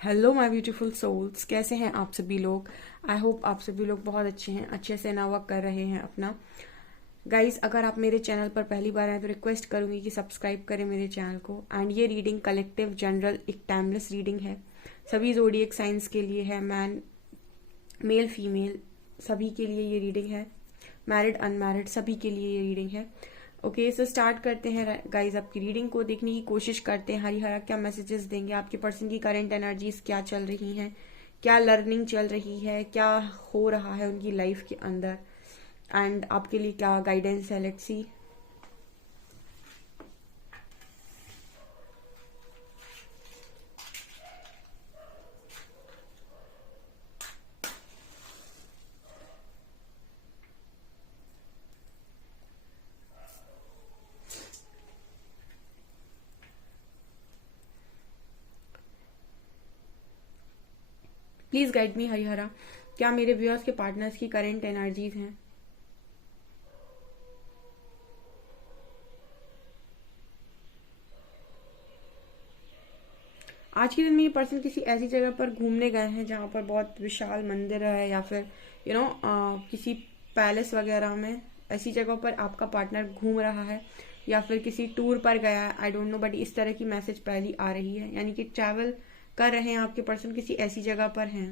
Hello my beautiful souls, कैसे हैं आप सभी लोग। आई होप आप सभी लोग बहुत अच्छे हैं, अच्छे से ना वर्क कर रहे हैं अपना। गाइस, अगर आप मेरे चैनल पर पहली बार आए तो रिक्वेस्ट करूंगी कि सब्सक्राइब करें मेरे चैनल को। एंड ये रीडिंग कलेक्टिव जनरल एक टाइमलेस रीडिंग है, सभी ज़ोडिएक साइंस के लिए है। मैन, मेल, फीमेल सभी के लिए ये रीडिंग है। मैरिड, अनमैरिड सभी के लिए ये रीडिंग है। ओके, सो स्टार्ट करते हैं गाइज। आपकी रीडिंग को देखने की कोशिश करते हैं। हरिहरा क्या मैसेजेस देंगे, आपके पर्सन की करंट एनर्जीज क्या चल रही हैं, क्या लर्निंग चल रही है, क्या हो रहा है उनकी लाइफ के अंदर, एंड आपके लिए क्या गाइडेंस है। Let's see. Please guide me Harihara, क्या मेरे व्यूअर्स के पार्टनर्स की करंट एनर्जीज हैं। आज के दिन में ये पर्सन किसी ऐसी जगह पर घूमने गए हैं जहाँ पर बहुत विशाल मंदिर है, या फिर किसी पैलेस वगैरह में ऐसी जगह पर आपका पार्टनर घूम रहा है, या फिर किसी टूर पर गया है। आई डोंट नो, बट इस तरह की मैसेज पहली आ रही है, यानी कि ट्रैवल कर रहे हैं आपके पर्सन, किसी ऐसी जगह पर हैं।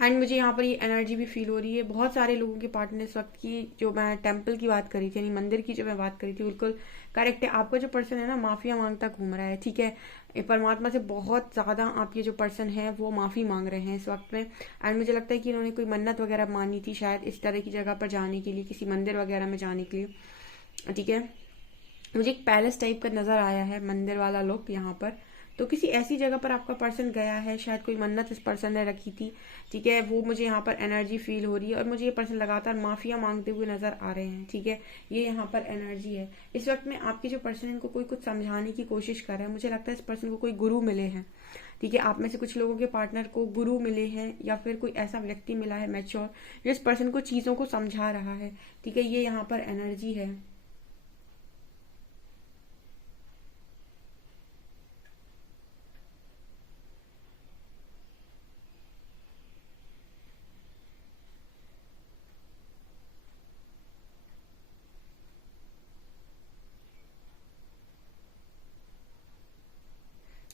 एंड मुझे यहाँ पर ये एनर्जी भी फील हो रही है। बहुत सारे लोगों के पार्टनर इस वक्त की, जो मैं टेम्पल की बात करी थी, यानी मंदिर की जो मैं बात करी थी, बिल्कुल करेक्ट है। आपका जो पर्सन है ना, माफिया मांगता घूम रहा है, ठीक है। परमात्मा से बहुत ज्यादा आपके जो पर्सन है वो माफी मांग रहे हैं इस वक्त में। एंड मुझे लगता है कि इन्होंने कोई मन्नत वगैरह मानी थी शायद, इस तरह की जगह पर जाने के लिए, किसी मंदिर वगैरह में जाने के लिए, ठीक है। मुझे एक पैलेस टाइप का नजर आया है, मंदिर वाला लुक यहाँ पर। तो किसी ऐसी जगह पर आपका पर्सन गया है, शायद कोई मन्नत इस पर्सन ने रखी थी, ठीक है। वो मुझे यहाँ पर एनर्जी फील हो रही है, और मुझे ये पर्सन लगातार माफिया मांगते हुए नजर आ रहे हैं, ठीक है। ये यहाँ पर एनर्जी है। इस वक्त में आपके जो पर्सन है, इनको कोई कुछ समझाने की कोशिश कर रहा है। मुझे लगता है इस पर्सन को कोई गुरु मिले हैं, ठीक है। आप में से कुछ लोगों के पार्टनर को गुरु मिले हैं, या फिर कोई ऐसा व्यक्ति मिला है मैच्योर, जो इस पर्सन को चीजों को समझा रहा है, ठीक है। ये यहाँ पर एनर्जी है।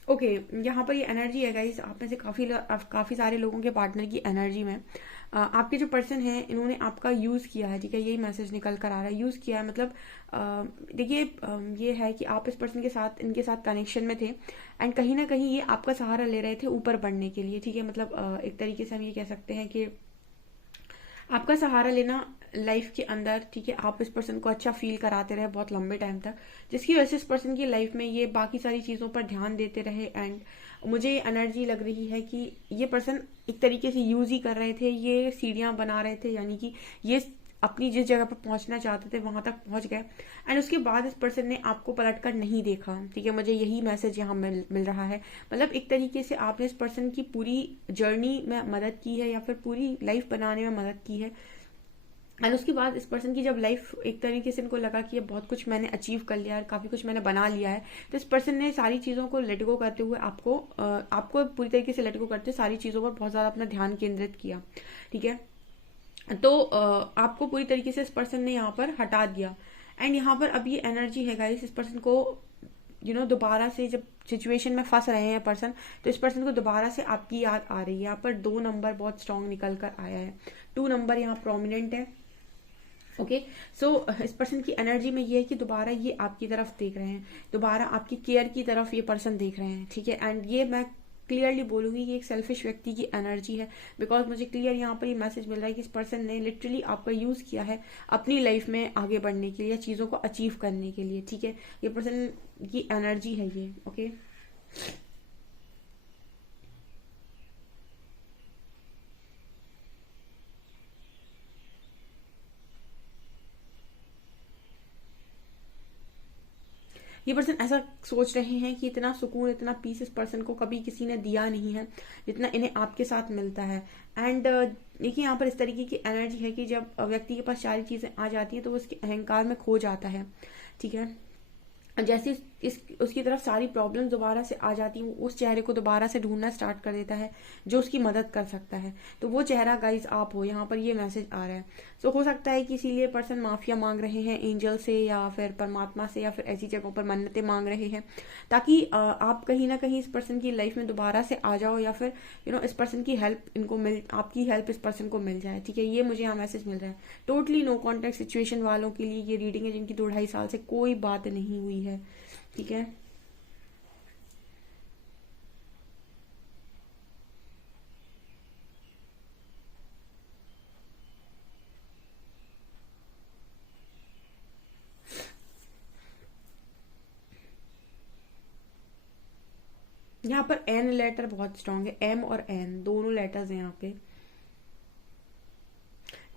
ओके, यहाँ पर ये एनर्जी है गाइस, आप में से काफी सारे लोगों के पार्टनर की एनर्जी में आपके जो पर्सन है, इन्होंने आपका यूज किया है, ठीक है। यही मैसेज निकल कर आ रहा है, यूज किया है। मतलब देखिए, ये है कि आप इस पर्सन के साथ, इनके साथ कनेक्शन में थे, एंड कहीं ना कहीं ये आपका सहारा ले रहे थे ऊपर बढ़ने के लिए, ठीक है। मतलब एक तरीके से हम ये कह सकते हैं कि आपका सहारा लेना लाइफ के अंदर, ठीक है। आप इस पर्सन को अच्छा फील कराते रहे बहुत लंबे टाइम तक, जिसकी वजह से इस पर्सन की लाइफ में ये बाकी सारी चीजों पर ध्यान देते रहे। एंड मुझे ये एनर्जी लग रही है कि ये पर्सन एक तरीके से यूज ही कर रहे थे, ये सीढ़ियां बना रहे थे, यानी कि ये अपनी जिस जगह पर पहुंचना चाहते थे वहां तक पहुंच गए। एंड उसके बाद इस पर्सन ने आपको पलट कर नहीं देखा, ठीक है। मुझे यही मैसेज यहाँ मिल रहा है। मतलब एक तरीके से आपने इस पर्सन की पूरी जर्नी में मदद की है, या फिर पूरी लाइफ बनाने में मदद की है। एंड उसके बाद इस पर्सन की जब लाइफ, एक तरीके से इनको लगा कि ये बहुत कुछ मैंने अचीव कर लिया है, काफी कुछ मैंने बना लिया है, तो इस पर्सन ने सारी चीजों को लेट गो करते हुए आपको पूरी तरीके से लेट गो करते हुए सारी चीजों पर बहुत ज्यादा अपना ध्यान केंद्रित किया, ठीक है। तो आपको पूरी तरीके से इस पर्सन ने यहाँ पर हटा दिया। एंड यहाँ पर अब ये एनर्जी है गाइस, इस पर्सन को दोबारा से जब सिचुएशन में फंस रहे हैं पर्सन, तो इस पर्सन को दोबारा से आपकी याद आ रही है। यहाँ पर 2 नंबर बहुत स्ट्रांग निकल कर आया है, 2 नंबर यहाँ प्रोमिनेंट है। ओके, सो इस पर्सन की एनर्जी में ये है कि दोबारा ये आपकी तरफ देख रहे हैं, दोबारा आपकी केयर की तरफ ये पर्सन देख रहे हैं, ठीक है। एंड ये मैं क्लियरली बोलूंगी कि एक सेल्फिश व्यक्ति की एनर्जी है, बिकॉज मुझे क्लियर यहाँ पर ये मैसेज मिल रहा है कि इस पर्सन ने लिटरली आपका यूज किया है अपनी लाइफ में आगे बढ़ने के लिए, चीजों को अचीव करने के लिए, ठीक है। ये पर्सन की एनर्जी है ये। ओके, ये पर्सन ऐसा सोच रहे हैं कि इतना सुकून, इतना पीस इस पर्सन को कभी किसी ने दिया नहीं है जितना इन्हें आपके साथ मिलता है। एंड देखिए यहाँ पर इस तरीके की एनर्जी है कि जब व्यक्ति के पास सारी चीजें आ जाती हैं तो वो उसके अहंकार में खो जाता है, ठीक है। जैसे उसकी तरफ सारी प्रॉब्लम दोबारा से आ जाती है, वो उस चेहरे को दोबारा से ढूंढना स्टार्ट कर देता है जो उसकी मदद कर सकता है। तो वो चेहरा गाइस आप हो, यहाँ पर ये मैसेज आ रहा है। तो हो सकता है कि इसीलिए पर्सन माफिया मांग रहे हैं एंजल से या फिर परमात्मा से या फिर ऐसी जगहों पर मन्नतें मांग रहे हैं, ताकि आप कहीं ना कहीं इस पर्सन की लाइफ में दोबारा से आ जाओ, या फिर इस पर्सन की हेल्प इनको मिल आपकी हेल्प इस पर्सन को मिल जाए, ठीक है। ये मुझे यहाँ मैसेज मिल रहा है। टोटली नो कॉन्टेक्ट सिचुएशन वालों के लिए ये रीडिंग है, जिनकी 2-2.5 साल से कोई बात नहीं हुई है, ठीक है। यहाँ पर एन लेटर बहुत स्ट्रांग है, एम और एन दोनों लेटर्स हैं यहाँ पे।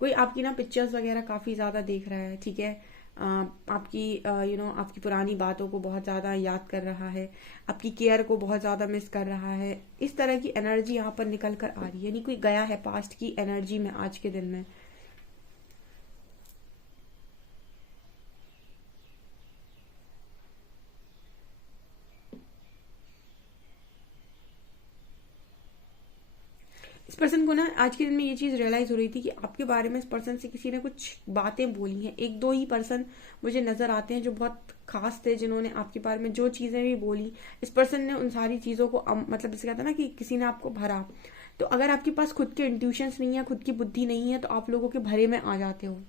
कोई आपकी ना पिक्चर्स वगैरह काफी ज्यादा देख रहा है, ठीक है। आपकी आपकी पुरानी बातों को बहुत ज्यादा याद कर रहा है, आपकी केयर को बहुत ज्यादा मिस कर रहा है। इस तरह की एनर्जी यहाँ पर निकल कर आ रही है, यानी कोई गया है पास्ट की एनर्जी में आज के दिन में। इस पर्सन को ना आज के दिन में ये चीज रियलाइज हो रही थी कि आपके बारे में इस पर्सन से किसी ने कुछ बातें बोली हैं। 1-2 ही पर्सन मुझे नजर आते हैं जो बहुत खास थे, जिन्होंने आपके बारे में जो चीजें भी बोली, इस पर्सन ने उन सारी चीजों को मतलब जैसे कहता है ना कि किसी ने आपको भरा। तो अगर आपके पास खुद के इंट्यूशंस नहीं है, खुद की बुद्धि नहीं है, तो आप लोगों के भरे में आ जाते हो।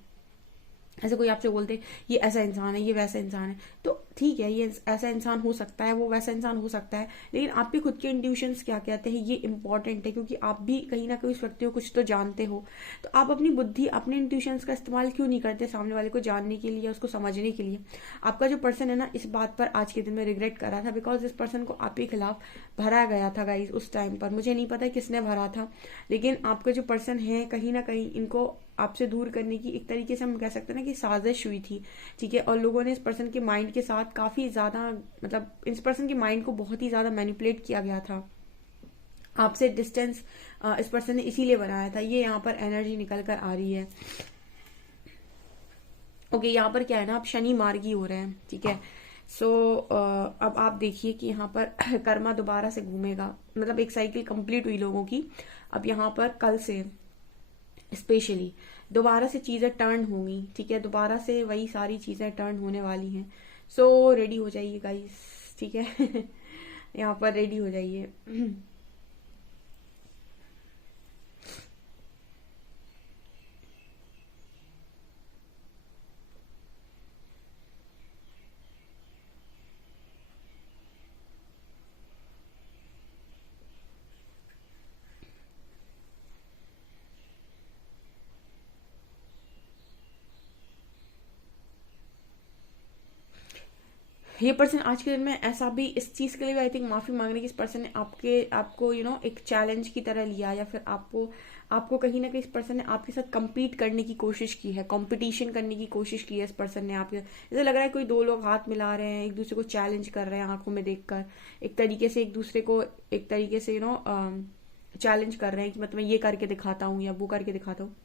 ऐसे कोई आपसे बोलते ये ऐसा इंसान है, ये वैसा इंसान है, तो ठीक है, ये ऐसा इंसान हो सकता है, वो वैसा इंसान हो सकता है, लेकिन आपके खुद के इंट्यूशंस क्या कहते हैं ये इंपॉर्टेंट है, क्योंकि आप भी कहीं ना कहीं उस व्यक्ति को कुछ तो जानते हो। तो आप अपनी बुद्धि, अपने इंट्यूशंस का इस्तेमाल क्यों नहीं करते सामने वाले को जानने के लिए, उसको समझने के लिए। आपका जो पर्सन है ना, इस बात पर आज के दिन में रिग्रेट कर रहा था, बिकॉज इस पर्सन को आपके खिलाफ भरा गया था गाइस उस टाइम पर। मुझे नहीं पता किसने भरा था, लेकिन आपका जो पर्सन है कहीं ना कहीं इनको आपसे दूर करने की एक तरीके से हम कह सकते हैं ना कि साजिश हुई थी, ठीक है। और लोगों ने इस पर्सन के माइंड के साथ काफी ज्यादा, मतलब इस पर्सन के माइंड को बहुत ही ज्यादा मैनिपुलेट किया गया था। आपसे डिस्टेंस इस पर्सन ने इसीलिए बनाया था। ये यहाँ पर एनर्जी निकल कर आ रही है। ओके, यहाँ पर क्या है ना, आप शनि मार्गी हो रहे हैं, ठीक है। सो अब आप देखिए कि यहाँ पर कर्मा दोबारा से घूमेगा, मतलब एक साइकिल कंप्लीट हुई लोगों की। अब यहाँ पर कल से स्पेशली दोबारा से चीजें टर्न होंगी, ठीक है। दोबारा से वही सारी चीजें टर्न होने वाली हैं। सो रेडी हो जाइए गाइस, ठीक है। यहाँ पर रेडी हो जाइए। ये पर्सन आज के दिन में ऐसा भी इस चीज के लिए भी आई थिंक माफी मांग रहे हैं कि इस पर्सन ने आपको एक चैलेंज की तरह लिया, या फिर आपको आपको कहीं ना कहीं इस पर्सन ने आपके साथ compete करने की कोशिश की है, कंपटीशन करने की कोशिश की है इस पर्सन ने आपके। ऐसा लग रहा है कोई 2 लोग हाथ मिला रहे हैं, एक दूसरे को चैलेंज कर रहे हैं आंखों में देखकर, एक तरीके से एक दूसरे को एक तरीके से चैलेंज कर रहे हैं कि मतलब ये करके दिखाता हूँ या वो करके दिखाता हूँ।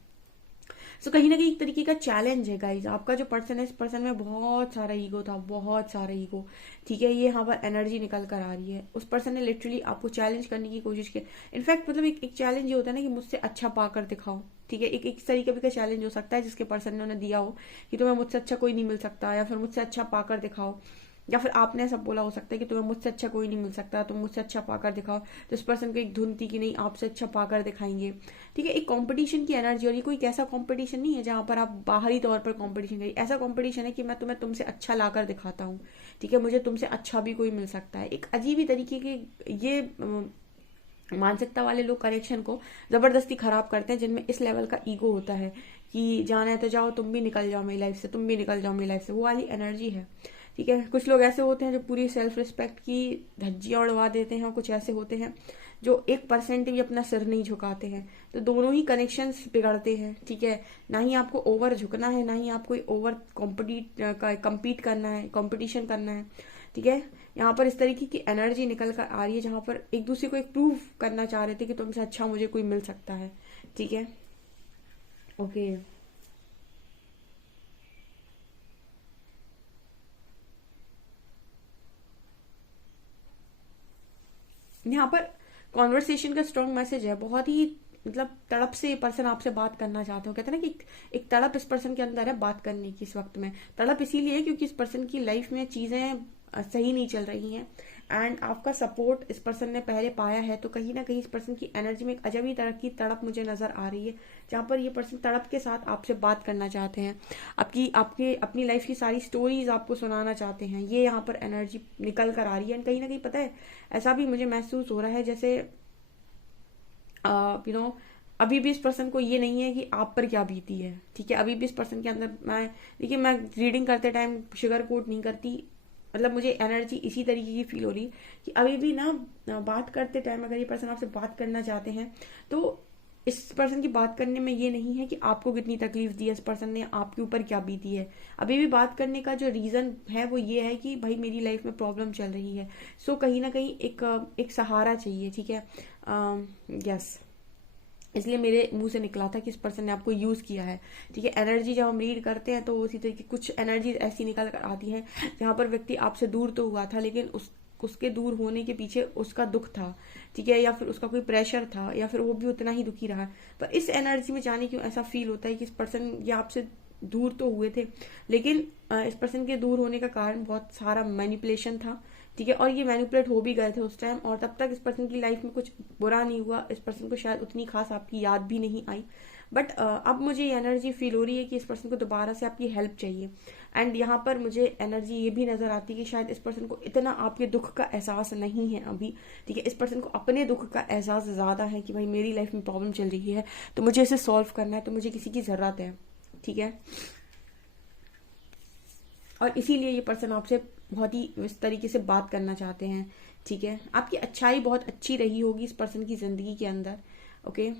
सो कहीं ना कहीं एक तरीके का चैलेंज है गाइज। आपका जो पर्सन है, इस पर्सन में बहुत सारा ईगो था, बहुत सारा ईगो, ठीक है। ये यहाँ पर एनर्जी निकल कर आ रही है। उस पर्सन ने लिटरली आपको चैलेंज करने की कोशिश की। इनफैक्ट मतलब एक चैलेंज ये होता है ना कि मुझसे अच्छा पाकर दिखाओ, ठीक है। एक तरीके का चैलेंज हो सकता है जिसके पर्सन ने उन्हें दिया हो कि तुम्हें मुझसे अच्छा कोई नहीं मिल सकता, या फिर मुझसे अच्छा पाकर दिखाओ, या फिर आपने ऐसा बोला हो सकता है कि तुम्हें मुझसे अच्छा कोई नहीं मिल सकता, तुम मुझसे अच्छा पाकर दिखाओ। तो इस पर्सन को एक धुन थी कि नहीं, आपसे अच्छा पाकर दिखाएंगे, ठीक है। एक कंपटीशन की एनर्जी। और ये कोई कैसा कंपटीशन नहीं है जहां पर आप बाहरी तौर पर कंपटीशन करिए। ऐसा कंपटीशन है कि मैं तुम्हें तुमसे अच्छा लाकर दिखाता हूँ, ठीक है। मुझे तुमसे अच्छा भी कोई मिल सकता है। एक अजीब ही तरीके के ये मानसिकता वाले लोग कनेक्शन को जबरदस्ती खराब करते हैं, जिनमें इस लेवल का ईगो होता है कि जाना है तो जाओ, तुम भी निकल जाओ मेरी लाइफ से, तुम भी निकल जाओ मेरी लाइफ से, वो वाली एनर्जी है, ठीक है। कुछ लोग ऐसे होते हैं जो पूरी सेल्फ रिस्पेक्ट की धज्जियां उड़वा देते हैं, और कुछ ऐसे होते हैं जो 1% भी अपना सिर नहीं झुकाते हैं। तो दोनों ही कनेक्शंस बिगड़ते हैं, ठीक है। ना ही आपको ओवर झुकना है, ना ही आपको ओवर कम्पीट करना है, कंपटीशन करना है, ठीक है। यहाँ पर इस तरीके की एनर्जी निकल कर आ रही है जहां पर एक दूसरे को एक प्रूव करना चाह रहे थे कि तुमसे अच्छा मुझे कोई मिल सकता है, ठीक है। ओके। यहाँ पर कॉन्वर्सेशन का स्ट्रॉन्ग मैसेज है, बहुत ही मतलब तड़प से ये पर्सन आपसे बात करना चाहते हो। कहते हैं ना कि एक तड़प इस पर्सन के अंदर है बात करने की इस वक्त में। तड़प इसीलिए है क्योंकि इस पर्सन की लाइफ में चीजें सही नहीं चल रही हैं, एंड आपका सपोर्ट इस पर्सन ने पहले पाया है। तो कहीं ना कहीं इस पर्सन की एनर्जी में एक अजब ही तरह की तड़प मुझे नजर आ रही है, जहां पर ये पर्सन तड़प के साथ आपसे बात करना चाहते हैं, आपकी आपके अपनी लाइफ की सारी स्टोरीज आपको सुनाना चाहते हैं। ये यहाँ पर एनर्जी निकल कर आ रही है। एंड कहीं ना कहीं पता है, ऐसा भी मुझे महसूस हो रहा है जैसे यू नो अभी भी इस पर्सन को ये नहीं है कि आप पर क्या बीती है। ठीक है, अभी भी इस पर्सन के अंदर देखिए, मैं रीडिंग करते टाइम शुगर कोट नहीं करती, मतलब मुझे एनर्जी इसी तरीके की फील हो रही कि अभी भी ना बात करते टाइम अगर ये पर्सन आपसे बात करना चाहते हैं तो इस पर्सन की बात करने में ये नहीं है कि आपको कितनी तकलीफ दी है इस पर्सन ने, आपके ऊपर क्या बीती है। अभी भी बात करने का जो रीजन है वो ये है कि भाई मेरी लाइफ में प्रॉब्लम चल रही है। सो कहीं ना कहीं एक सहारा चाहिए। ठीक है, यस, इसलिए मेरे मुंह से निकला था कि इस पर्सन ने आपको यूज किया है। ठीक है, एनर्जी जब हम रीड करते हैं तो उसी तरीके कुछ एनर्जी ऐसी निकल कर आती है जहां पर व्यक्ति आपसे दूर तो हुआ था, लेकिन उसके दूर होने के पीछे उसका दुख था। ठीक है, या फिर उसका कोई प्रेशर था, या फिर वो भी उतना ही दुखी रहा। पर इस एनर्जी में जाने क्यों ऐसा फील होता है कि इस पर्सन ये आपसे दूर तो हुए थे, लेकिन इस पर्सन के दूर होने का कारण बहुत सारा मैनिपुलेशन था। ठीक है, और ये मैनिपुलेट हो भी गए थे उस टाइम, और तब तक इस पर्सन की लाइफ में कुछ बुरा नहीं हुआ, इस पर्सन को शायद उतनी खास आपकी याद भी नहीं आई। बट अब मुझे ये एनर्जी फील हो रही है कि इस पर्सन को दोबारा से आपकी हेल्प चाहिए। एंड यहाँ पर मुझे एनर्जी ये भी नजर आती है कि शायद इस पर्सन को इतना आपके दुख का एहसास नहीं है अभी। ठीक है, इस पर्सन को अपने दुख का एहसास ज्यादा है कि भाई मेरी लाइफ में प्रॉब्लम चल रही है तो मुझे इसे सॉल्व करना है, तो मुझे किसी की जरूरत है। ठीक है, और इसीलिए ये पर्सन आपसे बहुत ही इस तरीके से बात करना चाहते हैं। ठीक है, आपकी अच्छाई बहुत अच्छी रही होगी इस पर्सन की जिंदगी के अंदर। ओके,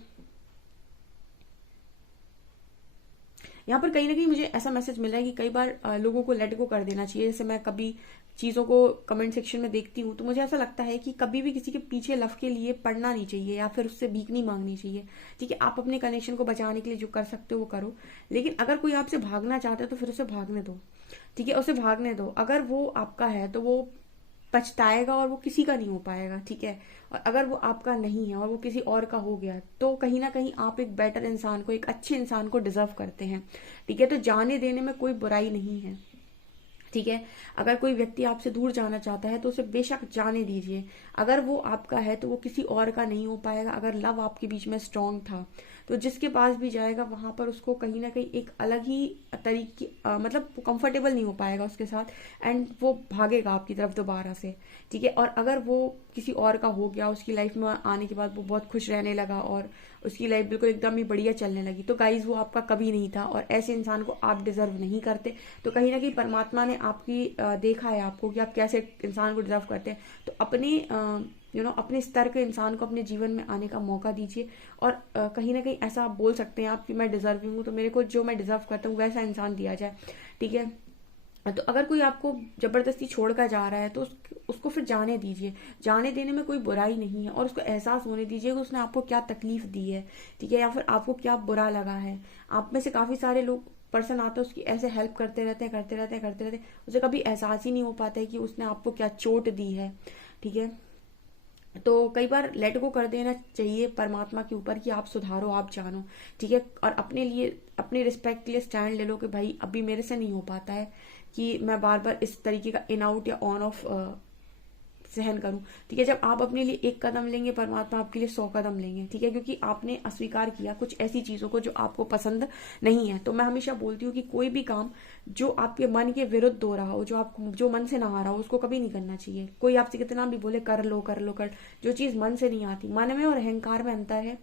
यहाँ पर कहीं ना कहीं मुझे ऐसा मैसेज मिल रहा है कि कई बार लोगों को लेट गो कर देना चाहिए। जैसे मैं कभी चीजों को कमेंट सेक्शन में देखती हूँ तो मुझे ऐसा लगता है कि कभी भी किसी के पीछे लव के लिए पड़ना नहीं चाहिए या फिर उससे भीख नहीं मांगनी चाहिए। ठीक है, आप अपने कनेक्शन को बचाने के लिए जो कर सकते हो वो करो, लेकिन अगर कोई आपसे भागना चाहता है तो फिर उसे भागने दो। ठीक है, उसे भागने दो। अगर वो आपका है तो वो पछताएगा और वो किसी का नहीं हो पाएगा। ठीक है, और अगर वो आपका नहीं है और वो किसी और का हो गया तो कहीं ना कहीं आप एक बेटर इंसान को, एक अच्छे इंसान को डिजर्व करते हैं। ठीक है, तो जाने देने में कोई बुराई नहीं है। ठीक है, अगर कोई व्यक्ति आपसे दूर जाना चाहता है तो उसे बेशक जाने दीजिए। अगर वो आपका है तो वो किसी और का नहीं हो पाएगा। अगर लव आपके बीच में स्ट्रांग था तो जिसके पास भी जाएगा वहां पर उसको कहीं ना कहीं एक अलग ही तरीके मतलब कंफर्टेबल नहीं हो पाएगा उसके साथ, एंड वो भागेगा आपकी तरफ दोबारा से। ठीक है, और अगर वो किसी और का हो गया, उसकी लाइफ में आने के बाद वो बहुत खुश रहने लगा और उसकी लाइफ बिल्कुल एकदम ही बढ़िया चलने लगी, तो गाइज वो आपका कभी नहीं था और ऐसे इंसान को आप डिजर्व नहीं करते। तो कहीं ना कहीं परमात्मा ने आपकी देखा है आपको कि आप कैसे इंसान को डिजर्व करते हैं। तो अपने अपने स्तर के इंसान को अपने जीवन में आने का मौका दीजिए, और कहीं ना कहीं ऐसा बोल सकते हैं आप कि मैं डिजर्विंग हूँ, तो मेरे को जो मैं डिजर्व करता हूँ वैसा इंसान दिया जाए। ठीक है, तो अगर कोई आपको जबरदस्ती छोड़कर जा रहा है तो उसको फिर जाने दीजिए। जाने देने में कोई बुराई नहीं है, और उसको एहसास होने दीजिए कि उसने आपको क्या तकलीफ दी है। ठीक है, या फिर आपको क्या बुरा लगा है। आप में से काफी सारे लोग पर्सन आते हैं उसकी ऐसे हेल्प करते रहते हैं, करते रहते हैं, करते रहते हैं, उसे कभी एहसास ही नहीं हो पाता है कि उसने आपको क्या चोट दी है। ठीक है, तो कई बार लेट गो कर देना चाहिए परमात्मा के ऊपर कि आप सुधारो, आप जानो। ठीक है, और अपने लिए, अपने रिस्पेक्ट के लिए स्टैंड ले लो कि भाई अभी मेरे से नहीं हो पाता है कि मैं बार बार इस तरीके का इन आउट या ऑन ऑफ सहन करूं। ठीक है, जब आप अपने लिए एक कदम लेंगे परमात्मा आपके लिए 100 कदम लेंगे। ठीक है, क्योंकि आपने अस्वीकार किया कुछ ऐसी चीजों को जो आपको पसंद नहीं है। तो मैं हमेशा बोलती हूँ कि कोई भी काम जो आपके मन के विरुद्ध हो रहा हो, जो मन से ना आ रहा हो, उसको कभी नहीं करना चाहिए। कोई आपसे कितना भी बोले कर लो कर लो कर, जो चीज मन से नहीं आती। मन में और अहंकार में अंतर है।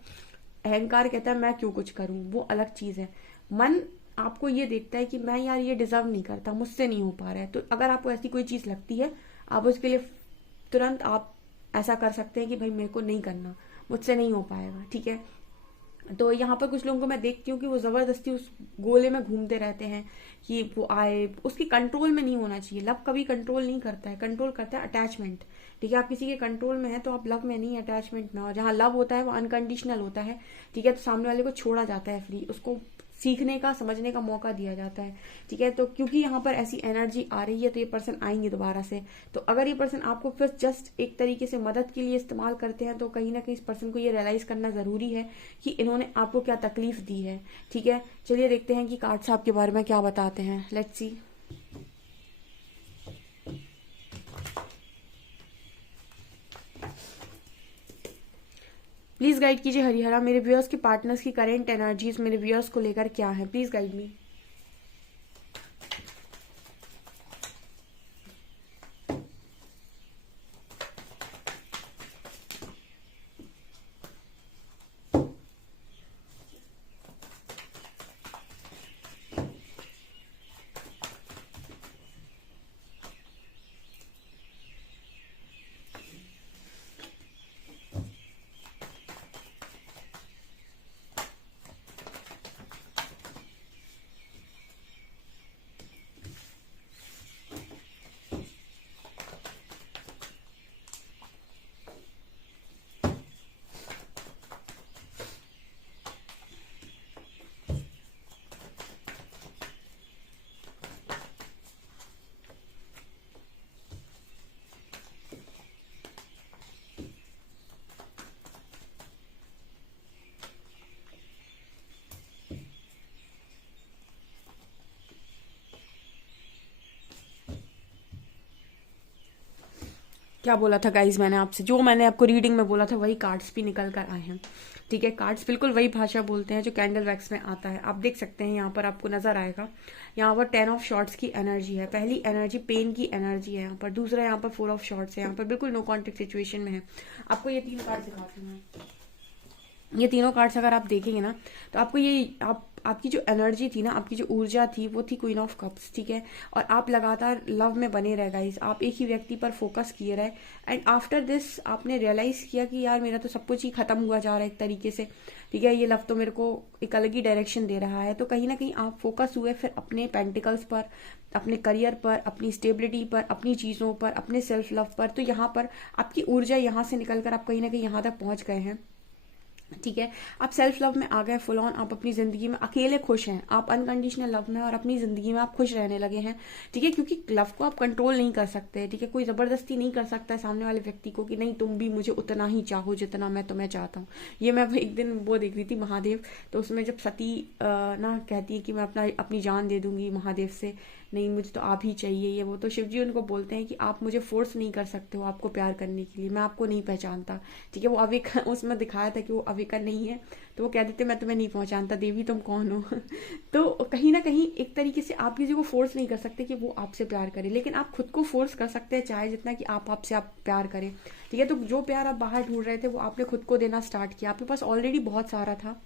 अहंकार कहता है मैं क्यों कुछ करूं, वो अलग चीज है। मन आपको ये देखता है कि मैं यार ये डिजर्व नहीं करता, मुझसे नहीं हो पा रहा है। तो अगर आपको ऐसी कोई चीज लगती है, आप उसके लिए तुरंत आप ऐसा कर सकते हैं कि भाई मेरे को नहीं करना, मुझसे नहीं हो पाएगा। ठीक है, तो यहाँ पर कुछ लोगों को मैं देखती हूँ कि वो जबरदस्ती उस गोले में घूमते रहते हैं कि वो आए, उसकी कंट्रोल में नहीं होना चाहिए। लव कभी कंट्रोल नहीं करता है, कंट्रोल करता है अटैचमेंट। ठीक है, आप किसी के कंट्रोल में है तो आप लव में नहीं, अटैचमेंट में। और जहाँ लव होता है वो अनकंडीशनल होता है। ठीक है, तो सामने वाले को छोड़ा जाता है फ्री, उसको सीखने का, समझने का मौका दिया जाता है। ठीक है, तो क्योंकि यहाँ पर ऐसी एनर्जी आ रही है तो ये पर्सन आएंगे दोबारा से। तो अगर ये पर्सन आपको फिर जस्ट एक तरीके से मदद के लिए इस्तेमाल करते हैं तो कहीं ना कहीं इस पर्सन को ये रियलाइज करना जरूरी है कि इन्होंने आपको क्या तकलीफ दी है। ठीक है, चलिए देखते हैं कि कार्ड्स आपके बारे में क्या बताते हैं। Let's see. प्लीज गाइड कीजिए हरिहरा, मेरे व्यूअर्स के पार्टनर्स की करेंट एनर्जीज मेरे व्यूअर्स को लेकर क्या है, प्लीज गाइड मी। क्या बोला था गाइज मैंने आपसे, जो मैंने आपको रीडिंग में बोला था वही कार्ड्स भी निकल कर आए हैं। ठीक है, कार्ड्स बिल्कुल वही भाषा बोलते हैं जो कैंडल वैक्स में आता है। आप देख सकते हैं यहाँ पर आपको नजर आएगा, यहाँ पर 10 ऑफ शॉर्ट्स की एनर्जी है। पहली एनर्जी पेन की एनर्जी है यहाँ पर, दूसरा यहाँ पर 4 ऑफ शॉर्ट्स है, यहाँ पर बिल्कुल नो कॉन्टेक्ट सिचुएशन में है। आपको ये 3 कार्ड दिखाती हूँ। ये तीनों कार्ड्स अगर आप देखेंगे ना तो आपको ये आपकी जो एनर्जी थी ना, आपकी जो ऊर्जा थी वो थी क्वीन ऑफ कप्स। ठीक है, और आप लगातार लव में बने रहे गाइस, आप एक ही व्यक्ति पर फोकस किए रहे एंड आफ्टर दिस आपने रियलाइज किया कि यार मेरा तो सब कुछ ही खत्म हुआ जा रहा है एक तरीके से। ठीक है, ये लव तो मेरे को एक अलग ही डायरेक्शन दे रहा है। तो कहीं ना कहीं आप फोकस हुए फिर अपने पेंटिकल्स पर, अपने करियर पर, अपनी स्टेबिलिटी पर, अपनी चीजों पर, अपने सेल्फ लव पर। तो यहाँ पर आपकी ऊर्जा यहाँ से निकलकर आप कहीं ना कहीं यहाँ तक पहुंच गए हैं। ठीक है, आप सेल्फ लव में आ गए फुल ऑन, आप अपनी जिंदगी में अकेले खुश हैं, आप अनकंडीशनल लव में और अपनी जिंदगी में आप खुश रहने लगे हैं। ठीक है, क्योंकि लव को आप कंट्रोल नहीं कर सकते। ठीक है, कोई जबरदस्ती नहीं कर सकता है सामने वाले व्यक्ति को कि नहीं तुम भी मुझे उतना ही चाहो जितना मैं तुम्हें चाहता हूँ। ये मैं एक दिन वो देख रही थी महादेव, तो उसमें जब सती ना कहती है कि मैं अपनी जान दे दूंगी महादेव से, नहीं मुझे तो आप ही चाहिए, ये वो, तो शिव जी उनको बोलते हैं कि आप मुझे फोर्स नहीं कर सकते हो आपको प्यार करने के लिए, मैं आपको नहीं पहचानता। ठीक है, वो अवेकन उसमें दिखाया था कि वो अवेकन नहीं है, तो वो कह देते मैं तुम्हें नहीं पहचानता देवी तुम कौन हो। तो कहीं ना कहीं एक तरीके से आप किसी को फोर्स नहीं कर सकते कि वो आपसे प्यार करे, लेकिन आप खुद को फोर्स कर सकते हैं चाहे जितना कि आपसे आप प्यार करें। ठीक है, तो जो प्यार आप बाहर ढूंढ रहे थे वो आपने खुद को देना स्टार्ट किया, आपके पास ऑलरेडी बहुत सारा था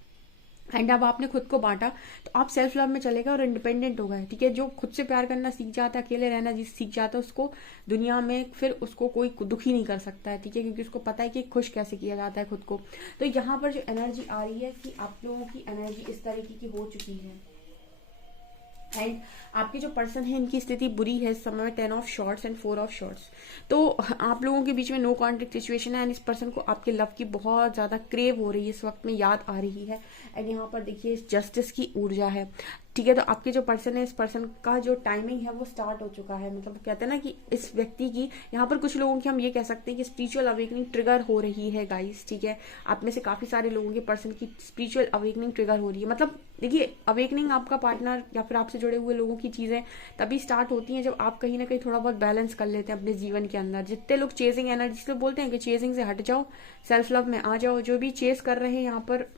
एंड अब आपने खुद को बांटा, तो आप सेल्फ लव में चले गए और इंडिपेंडेंट हो गए। ठीक है, जो खुद से प्यार करना सीख जाता है, अकेले रहना जिस सीख जाता है, उसको दुनिया में फिर उसको कोई दुखी नहीं कर सकता है। ठीक है, क्योंकि उसको पता है कि खुश कैसे किया जाता है खुद को। तो यहाँ पर जो एनर्जी आ रही है कि आप लोगों की एनर्जी इस तरीके की हो चुकी है एंड आपके जो पर्सन है इनकी स्थिति बुरी है इस समय में, 10 of shorts and 4 of shorts. तो आप लोगों के बीच में नो कॉन्टेक्ट सिचुएशन है एंड इस पर्सन को आपके लव की बहुत ज्यादा क्रेव हो रही है, इस वक्त में याद आ रही है एंड यहाँ पर देखिए जस्टिस की ऊर्जा है। ठीक है, तो आपके जो पर्सन है इस पर्सन का जो टाइमिंग है वो स्टार्ट हो चुका है। मतलब कहते हैं ना कि इस व्यक्ति की यहाँ पर कुछ लोगों की हम ये कह सकते हैं कि स्पिरिचुअल अवेकनिंग ट्रिगर हो रही है गाइस। ठीक है, आप में से काफी सारे लोगों के पर्सन की स्पिरिचुअल अवेकनिंग ट्रिगर हो रही है। मतलब देखिए अवेकनिंग आपका पार्टनर या फिर आपसे जुड़े हुए लोगों की चीजें तभी स्टार्ट होती हैं जब आप कहीं ना कहीं थोड़ा बहुत बैलेंस कर लेते हैं अपने जीवन के अंदर। जितने लोग चेजिंग एनर्जी से बोलते हैं कि चेजिंग से हट जाओ, सेल्फ लव में आ जाओ, जो भी चेस कर रहे हैं यहाँ पर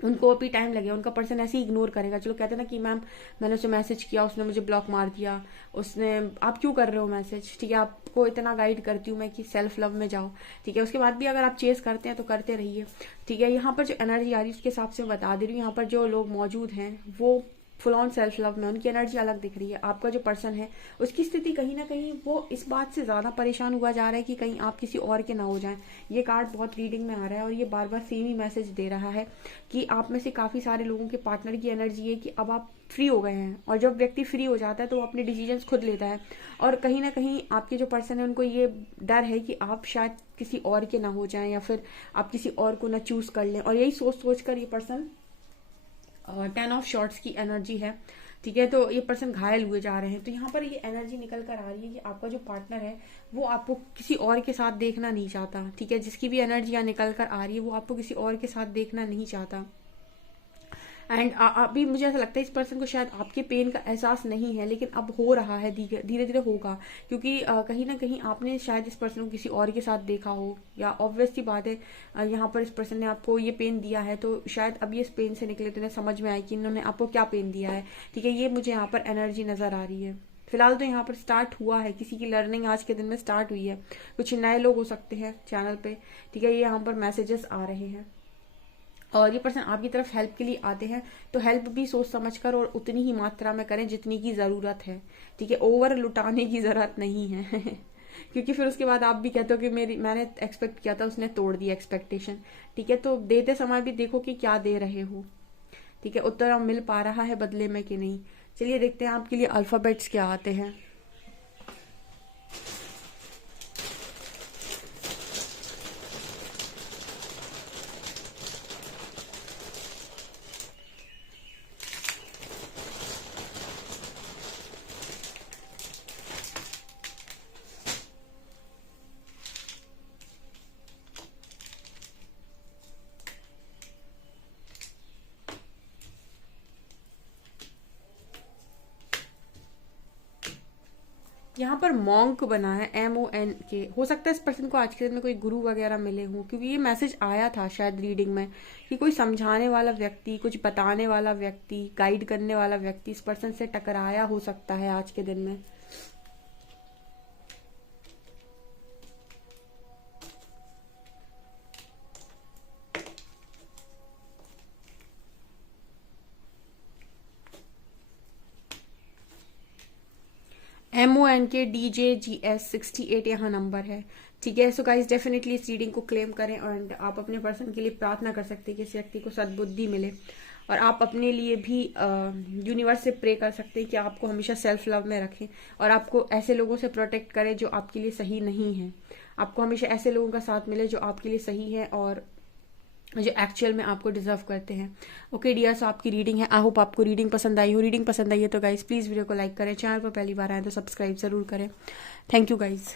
उनको अभी टाइम लगेगा, उनका पर्सन ऐसे ही इग्नोर करेगा। चलो कहते हैं ना कि मैम मैंने उसे मैसेज किया, उसने मुझे ब्लॉक मार दिया, उसने आप क्यों कर रहे हो मैसेज। ठीक है, आपको इतना गाइड करती हूँ मैं कि सेल्फ लव में जाओ। ठीक है, उसके बाद भी अगर आप चेस करते हैं तो करते रहिए। ठीक है, यहाँ पर जो एनर्जी आ रही है उसके हिसाब से बता दे रही हूँ, यहाँ पर जो लोग मौजूद हैं वो फुल ऑन सेल्फ लव में, उनकी एनर्जी अलग दिख रही है। आपका जो पर्सन है उसकी स्थिति कहीं ना कहीं वो इस बात से ज्यादा परेशान हुआ जा रहा है कि कहीं आप किसी और के ना हो जाएं। ये कार्ड बहुत रीडिंग में आ रहा है और ये बार बार सेम ही मैसेज दे रहा है कि आप में से काफी सारे लोगों के पार्टनर की एनर्जी है कि अब आप फ्री हो गए हैं, और जब व्यक्ति फ्री हो जाता है तो वो अपने डिसीजंस खुद लेता है। और कहीं ना कहीं आपके जो पर्सन है उनको ये डर है कि आप शायद किसी और के ना हो जाएं या फिर आप किसी और को ना चूज कर लें, और यही सोच सोच कर ये पर्सन 10 ऑफ शॉर्ट्स की एनर्जी है, ठीक है। तो ये पर्सन घायल हुए जा रहे हैं। तो यहाँ पर ये एनर्जी निकल कर आ रही है कि आपका जो पार्टनर है वो आपको किसी और के साथ देखना नहीं चाहता, ठीक है। जिसकी भी एनर्जी यहाँ निकल कर आ रही है वो आपको किसी और के साथ देखना नहीं चाहता। एंड अभी मुझे ऐसा लगता है इस पर्सन को शायद आपके पेन का एहसास नहीं है, लेकिन अब हो रहा है, धीरे धीरे होगा, क्योंकि कहीं ना कहीं आपने शायद इस पर्सन को किसी और के साथ देखा हो, या ऑब्वियस सी बात है यहाँ पर इस पर्सन ने आपको ये पेन दिया है, तो शायद अभी इस पेन से निकले तो इन्हें समझ में आए कि इन्होंने आपको क्या पेन दिया है, ठीक है। ये मुझे यहाँ पर एनर्जी नजर आ रही है। फिलहाल तो यहाँ पर स्टार्ट हुआ है, किसी की लर्निंग आज के दिन में स्टार्ट हुई है, कुछ नए लोग हो सकते हैं चैनल पे, ठीक है। ये यहाँ पर मैसेजेस आ रहे हैं और ये पर्सन आपकी तरफ हेल्प के लिए आते हैं, तो हेल्प भी सोच समझ कर और उतनी ही मात्रा में करें जितनी की ज़रूरत है, ठीक है। ओवर लुटाने की ज़रूरत नहीं है क्योंकि फिर उसके बाद आप भी कहते हो कि मैंने एक्सपेक्ट किया था, उसने तोड़ दिया एक्सपेक्टेशन, ठीक है। तो देते समय भी देखो कि क्या दे रहे हो, ठीक है, उत्तर मिल पा रहा है बदले में कि नहीं। चलिए देखते हैं आपके लिए अल्फ़ाबेट्स क्या आते हैं। यहाँ पर मॉन्क बना है, MONK। हो सकता है इस पर्सन को आज के दिन में कोई गुरु वगैरह मिले हों, क्योंकि ये मैसेज आया था शायद रीडिंग में कि कोई समझाने वाला व्यक्ति, कुछ बताने वाला व्यक्ति, गाइड करने वाला व्यक्ति इस पर्सन से टकराया हो सकता है आज के दिन में। MONKDJGS68 यहाँ नंबर है, ठीक है। सो गाइस डेफिनेटली इस रीडिंग को क्लेम करें एंड आप अपने पर्सन के लिए प्रार्थना कर सकते हैं कि इस व्यक्ति को सद्बुद्धि मिले, और आप अपने लिए भी यूनिवर्स से प्रे कर सकते हैं कि आपको हमेशा सेल्फ लव में रखें और आपको ऐसे लोगों से प्रोटेक्ट करें जो आपके लिए सही नहीं है। आपको हमेशा ऐसे लोगों का साथ मिले जो आपके लिए सही है और जो एक्चुअल में आपको डिजर्व करते हैं। ओके डियर्स, आपकी रीडिंग है। आई होप आपको रीडिंग पसंद आई हो। रीडिंग पसंद आई है तो गाइज प्लीज़ वीडियो को लाइक करें, चैनल पर पहली बार आए तो सब्सक्राइब जरूर करें। Thank you guys.